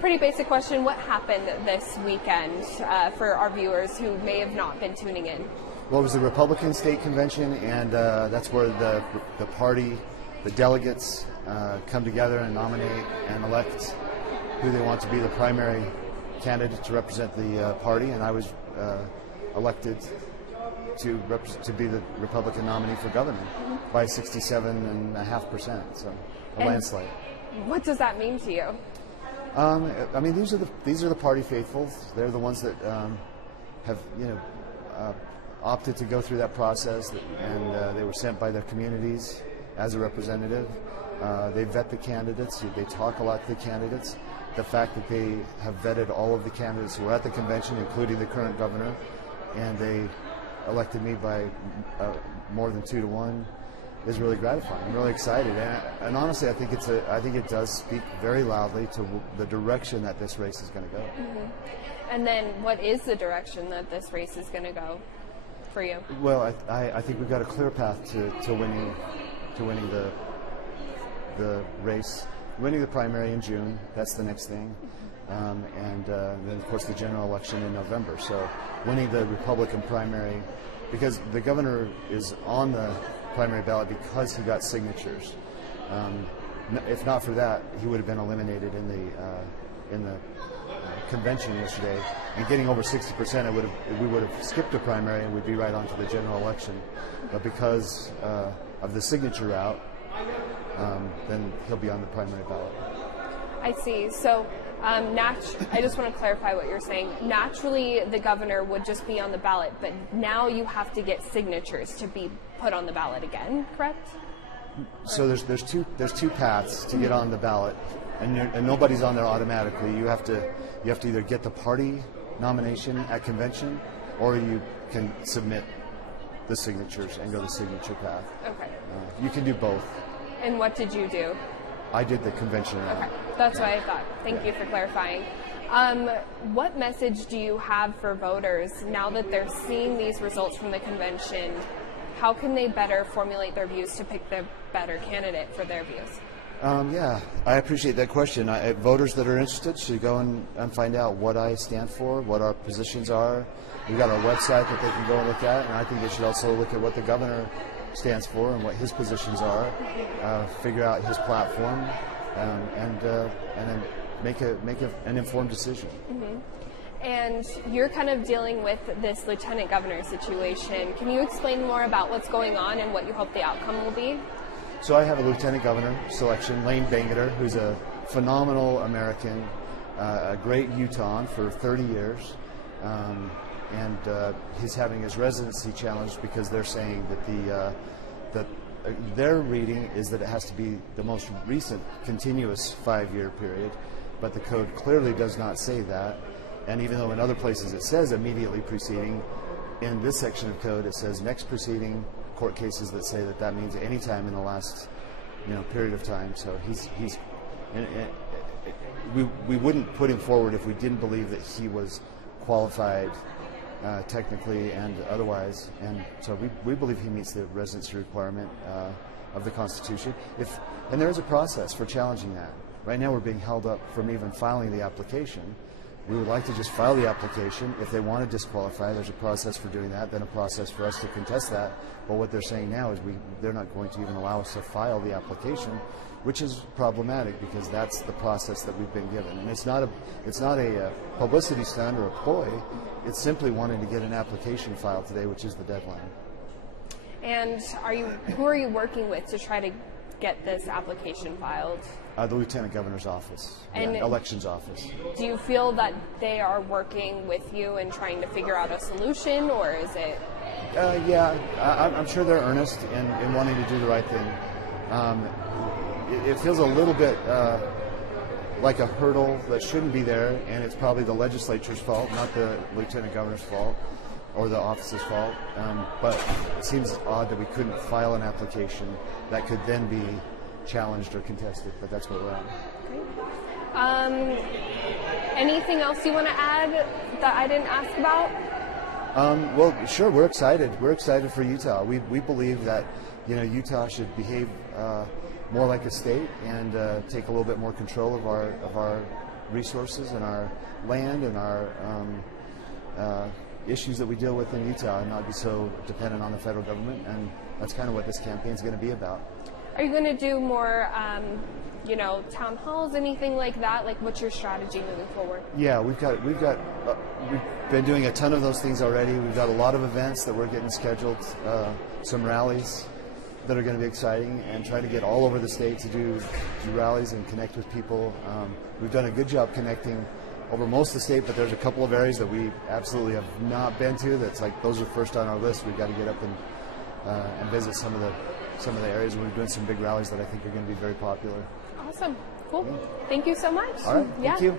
Pretty basic question. What happened this weekend for our viewers who may have not been tuning in? Well, it was the Republican state convention, and that's where the party, the delegates, come together and nominate and elect who they want to be the primary candidate to represent the party, and I was elected to be the Republican nominee for governor by 67.5%, so a landslide. What does that mean to you? I mean, these are the party faithfuls. They're the ones that have opted to go through that process, and they were sent by their communities as a representative. They vet the candidates. They talk a lot to the candidates. The fact that they have vetted all of the candidates who were at the convention, including the current governor, and they elected me by more than 2-1, is really gratifying. I'm really excited, and honestly, I think it does speak very loudly to the direction that this race is going to go. Mm-hmm. And then, what is the direction that this race is going to go for you? Well, I think we've got a clear path to winning the race, winning the primary in June. That's the next thing, and then of course the general election in November. So winning the Republican primary, because the governor is on the primary ballot because he got signatures. If not for that, he would have been eliminated in the convention yesterday. And getting over 60%, we would have skipped a primary and we'd be right on to the general election. But because of the signature route, then he'll be on the primary ballot. I see. So I just want to clarify what you're saying. Naturally, the governor would just be on the ballot, but now you have to get signatures to be put on the ballot again, correct? So there's two paths to get on the ballot, and nobody's on there automatically. You have to either get the party nomination at convention, or you can submit the signatures and go the signature path. Okay. You can do both. And what did you do? I did the convention route. Okay, that's what I thought. Thank you for clarifying. What message do you have for voters now that they're seeing these results from the convention? How can they better formulate their views to pick the better candidate for their views? Yeah, I appreciate that question. Voters that are interested should go and find out what I stand for, what our positions are. We've got our website that they can go and look at, and I think they should also look at what the governor stands for and what his positions are, figure out his platform, and then make an informed decision. Mm-hmm. And you're kind of dealing with this lieutenant governor situation. Can you explain more about what's going on and what you hope the outcome will be? So I have a lieutenant governor selection, Lane Bangeter, who's a phenomenal American, a great Utahn for 30 years. And he's having his residency challenged because they're saying that their reading is that it has to be the most recent continuous 5-year period, but the code clearly does not say that. And even though in other places it says immediately preceding, in this section of code it says next preceding. Court cases that say that means any time in the last period of time. So we wouldn't put him forward if we didn't believe that he was qualified technically and otherwise, and so we believe he meets the residency requirement of the Constitution. And there is a process for challenging that. Right now we're being held up from even filing the application. We would like to just file the application. If they want to disqualify, there's a process for doing that, then a process for us to contest that. But what they're saying now is they're not going to even allow us to file the application, which is problematic because that's the process that we've been given. And it's not a publicity stunt or a ploy. It's simply wanting to get an application filed today, which is the deadline. And who are you working with to try to get this application filed? The Lieutenant Governor's office, elections office. Do you feel that they are working with you and trying to figure out a solution, or is it? Yeah, I'm sure they're earnest in wanting to do the right thing. It feels a little bit like a hurdle that shouldn't be there, and it's probably the legislature's fault, not the Lieutenant Governor's fault or the office's fault. But it seems odd that we couldn't file an application that could then be challenged or contested, but that's where we're at. Great. Anything else you want to add that I didn't ask about? Well, sure. We're excited. We're excited for Utah. We believe that Utah should behave more like a state and take a little bit more control of our resources and our land and our issues that we deal with in Utah, and not be so dependent on the federal government. And that's kind of what this campaign is going to be about. Are you going to do more, town halls, anything like that? Like, what's your strategy moving forward? Yeah, we've been doing a ton of those things already. We've got a lot of events that we're getting scheduled, some rallies that are going to be exciting, and trying to get all over the state to do rallies and connect with people. We've done a good job connecting over most of the state, but there's a couple of areas that we absolutely have not been to. That's like those are first on our list. We've got to get up and visit some of the areas. We're doing some big rallies that I think are going to be very popular. Awesome. Cool. Thank you so much. All right. Thank you.